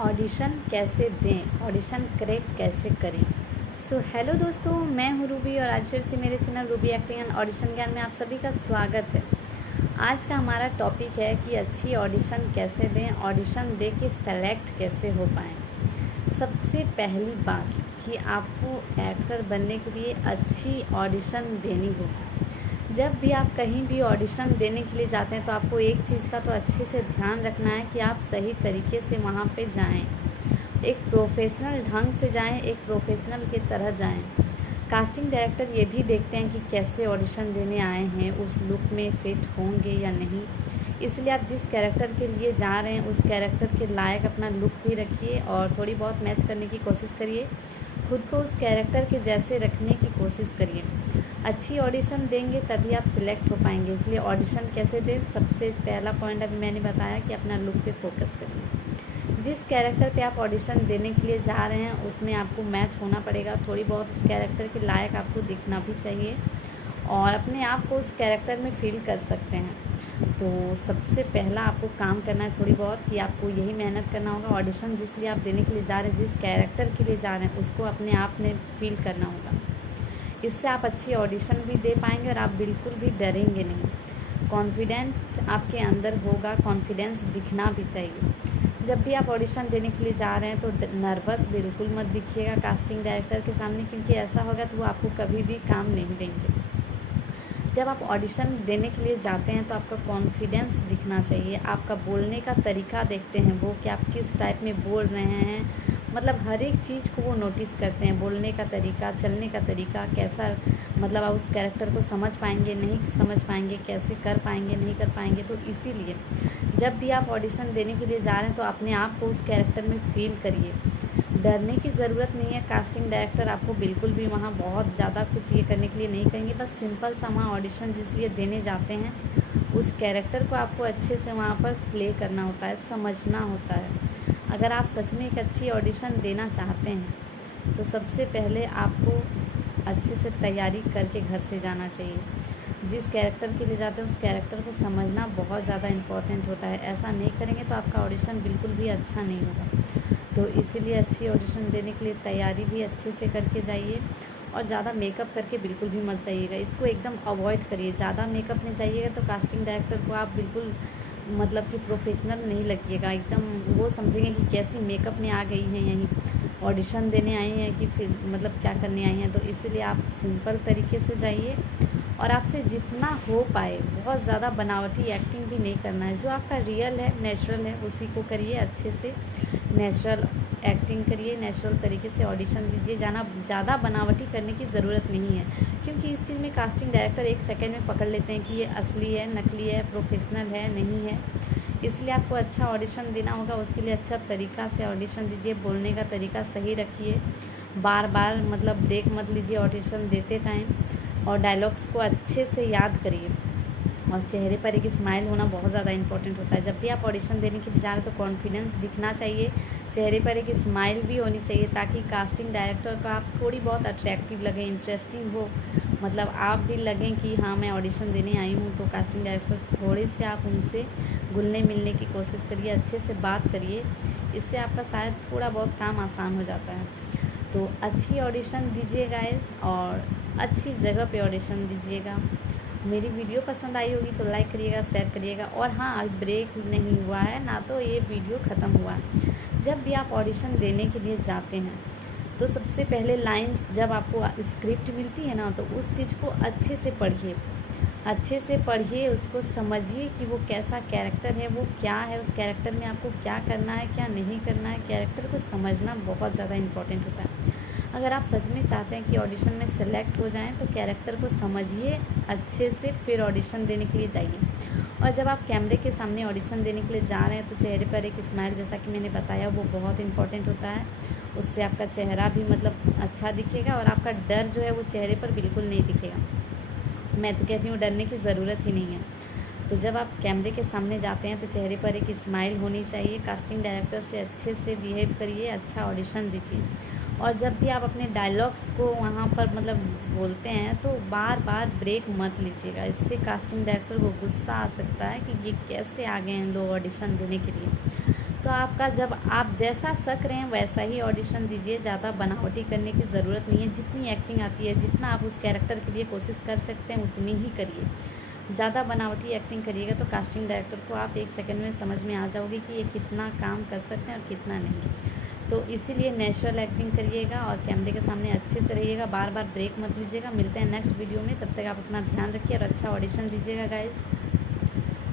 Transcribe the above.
Audition कैसे दें, audition crack कैसे करें। हेलो दोस्तों, मैं हूँ रूबी और आज फिर से मेरे channel Ruby acting and audition ज्ञान में आप सभी का स्वागत है। आज का हमारा टॉपिक है कि अच्छी ऑडिशन कैसे दें, ऑडिशन दे के सेलेक्ट कैसे हो पाएँ। सबसे पहली बात कि आपको एक्टर बनने के लिए अच्छी ऑडिशन देनी होगी। जब भी आप कहीं भी ऑडिशन देने के लिए जाते हैं तो आपको एक चीज़ का तो अच्छे से ध्यान रखना है कि आप सही तरीके से वहाँ पे जाएं, एक प्रोफेशनल ढंग से जाएं, एक प्रोफेशनल की तरह जाएं। कास्टिंग डायरेक्टर ये भी देखते हैं कि कैसे ऑडिशन देने आए हैं, उस लुक में फिट होंगे या नहीं। इसलिए आप जिस कैरेक्टर के लिए जा रहे हैं उस कैरेक्टर के लायक अपना लुक भी रखिए और थोड़ी बहुत मैच करने की कोशिश करिए, खुद को उस कैरेक्टर के जैसे रखने की कोशिश करिए। अच्छी ऑडिशन देंगे तभी आप सिलेक्ट हो पाएंगे। इसलिए ऑडिशन कैसे दें, सबसे पहला पॉइंट अभी मैंने बताया कि अपना लुक पे फोकस करिए। जिस कैरेक्टर पे आप ऑडिशन देने के लिए जा रहे हैं उसमें आपको मैच होना पड़ेगा, थोड़ी बहुत उस कैरेक्टर के लायक आपको दिखना भी चाहिए और अपने आप को उस कैरेक्टर में फील कर सकते हैं। तो सबसे पहला आपको काम करना है थोड़ी बहुत कि आपको यही मेहनत करना होगा। ऑडिशन जिस लिए आप देने के लिए जा रहे हैं, जिस कैरेक्टर के लिए जा रहे हैं, उसको अपने आप में फील करना होगा। इससे आप अच्छी ऑडिशन भी दे पाएंगे और आप बिल्कुल भी डरेंगे नहीं। कॉन्फिडेंट आपके अंदर होगा, कॉन्फिडेंस दिखना भी चाहिए। जब भी आप ऑडिशन देने के लिए जा रहे हैं तो नर्वस बिल्कुल मत दिखिएगा कास्टिंग डायरेक्टर के सामने, क्योंकि ऐसा होगा तो वो आपको कभी भी काम नहीं देंगे। जब आप ऑडिशन देने के लिए जाते हैं तो आपका कॉन्फिडेंस दिखना चाहिए। आपका बोलने का तरीका देखते हैं वो कि आप किस टाइप में बोल रहे हैं, मतलब हर एक चीज़ को वो नोटिस करते हैं। बोलने का तरीका, चलने का तरीका कैसा, मतलब आप उस कैरेक्टर को समझ पाएंगे नहीं समझ पाएंगे, कैसे कर पाएंगे नहीं कर पाएंगे। तो इसीलिए जब भी आप ऑडिशन देने के लिए जा रहे हैं तो अपने आप को उस कैरेक्टर में फील करिए। डरने की ज़रूरत नहीं है। कास्टिंग डायरेक्टर आपको बिल्कुल भी वहाँ बहुत ज़्यादा कुछ ये करने के लिए नहीं कहेंगे। बस सिंपल सा वहाँ ऑडिशन जिस लिए देने जाते हैं उस कैरेक्टर को आपको अच्छे से वहाँ पर प्ले करना होता है, समझना होता है। अगर आप सच में एक अच्छी ऑडिशन देना चाहते हैं तो सबसे पहले आपको अच्छे से तैयारी करके घर से जाना चाहिए। जिस कैरेक्टर के लिए जाते हैं उस कैरेक्टर को समझना बहुत ज़्यादा इम्पॉर्टेंट होता है। ऐसा नहीं करेंगे तो आपका ऑडिशन बिल्कुल भी अच्छा नहीं होगा। तो इसीलिए अच्छी ऑडिशन देने के लिए तैयारी भी अच्छे से करके जाइए और ज़्यादा मेकअप करके बिल्कुल भी मत जाइएगा। इसको एकदम अवॉइड करिए। ज़्यादा मेकअप में जाइएगा तो कास्टिंग डायरेक्टर को आप बिल्कुल मतलब कि प्रोफेशनल नहीं लगिएगा। एकदम वो समझेंगे कि कैसी मेकअप में आ गई हैं, यहीं ऑडिशन देने आई हैं कि फिर मतलब क्या करने आई हैं। तो इसीलिए आप सिंपल तरीके से जाइए और आपसे जितना हो पाए, बहुत ज़्यादा बनावटी एक्टिंग भी नहीं करना है। जो आपका रियल है, नेचुरल है, उसी को करिए। अच्छे से नेचुरल एक्टिंग करिए, नेचुरल तरीके से ऑडिशन दीजिए। ज़्यादा बनावटी करने की ज़रूरत नहीं है, क्योंकि इस चीज़ में कास्टिंग डायरेक्टर एक सेकंड में पकड़ लेते हैं कि ये असली है, नकली है, प्रोफेशनल है, नहीं है। इसलिए आपको अच्छा ऑडिशन देना होगा। उसके लिए अच्छा तरीक़ा से ऑडिशन दीजिए, बोलने का तरीका सही रखिए, बार बार मतलब ब्रेक मत लीजिए ऑडिशन देते टाइम, और डायलॉग्स को अच्छे से याद करिए। और चेहरे पर एक स्माइल होना बहुत ज़्यादा इंपॉर्टेंट होता है। जब भी आप ऑडिशन देने के लिए जा रहे हैं तो कॉन्फिडेंस दिखना चाहिए, चेहरे पर एक स्माइल भी होनी चाहिए, ताकि कास्टिंग डायरेक्टर को आप थोड़ी बहुत अट्रैक्टिव लगें, इंटरेस्टिंग हो, मतलब आप भी लगें कि हाँ मैं ऑडिशन देने आई हूँ। तो कास्टिंग डायरेक्टर थोड़े से आप उनसे घुलने मिलने की कोशिश करिए, अच्छे से बात करिए। इससे आपका शायद थोड़ा बहुत काम आसान हो जाता है। तो अच्छी ऑडिशन दीजिए गाइस, और अच्छी जगह पे ऑडिशन दीजिएगा। मेरी वीडियो पसंद आई होगी तो लाइक करिएगा, शेयर करिएगा। और हाँ, ब्रेक नहीं हुआ है ना, तो ये वीडियो ख़त्म हुआ है। जब भी आप ऑडिशन देने के लिए जाते हैं तो सबसे पहले लाइंस, जब आपको स्क्रिप्ट मिलती है ना, तो उस चीज़ को अच्छे से पढ़िए, अच्छे से पढ़िए, उसको समझिए कि वो कैसा कैरेक्टर है, वो क्या है, उस कैरेक्टर में आपको क्या करना है, क्या नहीं करना है। कैरेक्टर को समझना बहुत ज़्यादा इम्पोर्टेंट होता है। अगर आप सच में चाहते हैं कि ऑडिशन में सेलेक्ट हो जाएं तो कैरेक्टर को समझिए अच्छे से, फिर ऑडिशन देने के लिए जाइए। और जब आप कैमरे के सामने ऑडिशन देने के लिए जा रहे हैं तो चेहरे पर एक स्माइल, जैसा कि मैंने बताया, वो बहुत इंपॉर्टेंट होता है। उससे आपका चेहरा भी मतलब अच्छा दिखेगा और आपका डर जो है वो चेहरे पर बिल्कुल नहीं दिखेगा। मैं तो कहती हूँ डरने की ज़रूरत ही नहीं है। तो जब आप कैमरे के सामने जाते हैं तो चेहरे पर एक स्माइल होनी चाहिए। कास्टिंग डायरेक्टर से अच्छे से बिहेव करिए, अच्छा ऑडिशन दीजिए। और जब भी आप अपने डायलॉग्स को वहाँ पर मतलब बोलते हैं तो बार बार ब्रेक मत लीजिएगा। इससे कास्टिंग डायरेक्टर को गुस्सा आ सकता है कि ये कैसे आ गए हैं लोग ऑडिशन देने के लिए। तो तो आपका जब आप जैसा शक रहे हैं वैसा ही ऑडिशन दीजिए, ज़्यादा बनावटी करने की ज़रूरत नहीं है। जितनी एक्टिंग आती है, जितना आप उस कैरेक्टर के लिए कोशिश कर सकते हैं उतनी ही करिए। ज़्यादा बनावटी एक्टिंग करिएगा तो कास्टिंग डायरेक्टर को आप 1 सेकंड में समझ में आ जाओगे कि ये कितना काम कर सकते हैं और कितना नहीं। तो इसीलिए नेचुरल एक्टिंग करिएगा और कैमरे के सामने अच्छे से रहिएगा, बार बार ब्रेक मत लीजिएगा। मिलते हैं नेक्स्ट वीडियो में, तब तक आप अपना ध्यान रखिए और अच्छा ऑडिशन दीजिएगा गाइज़।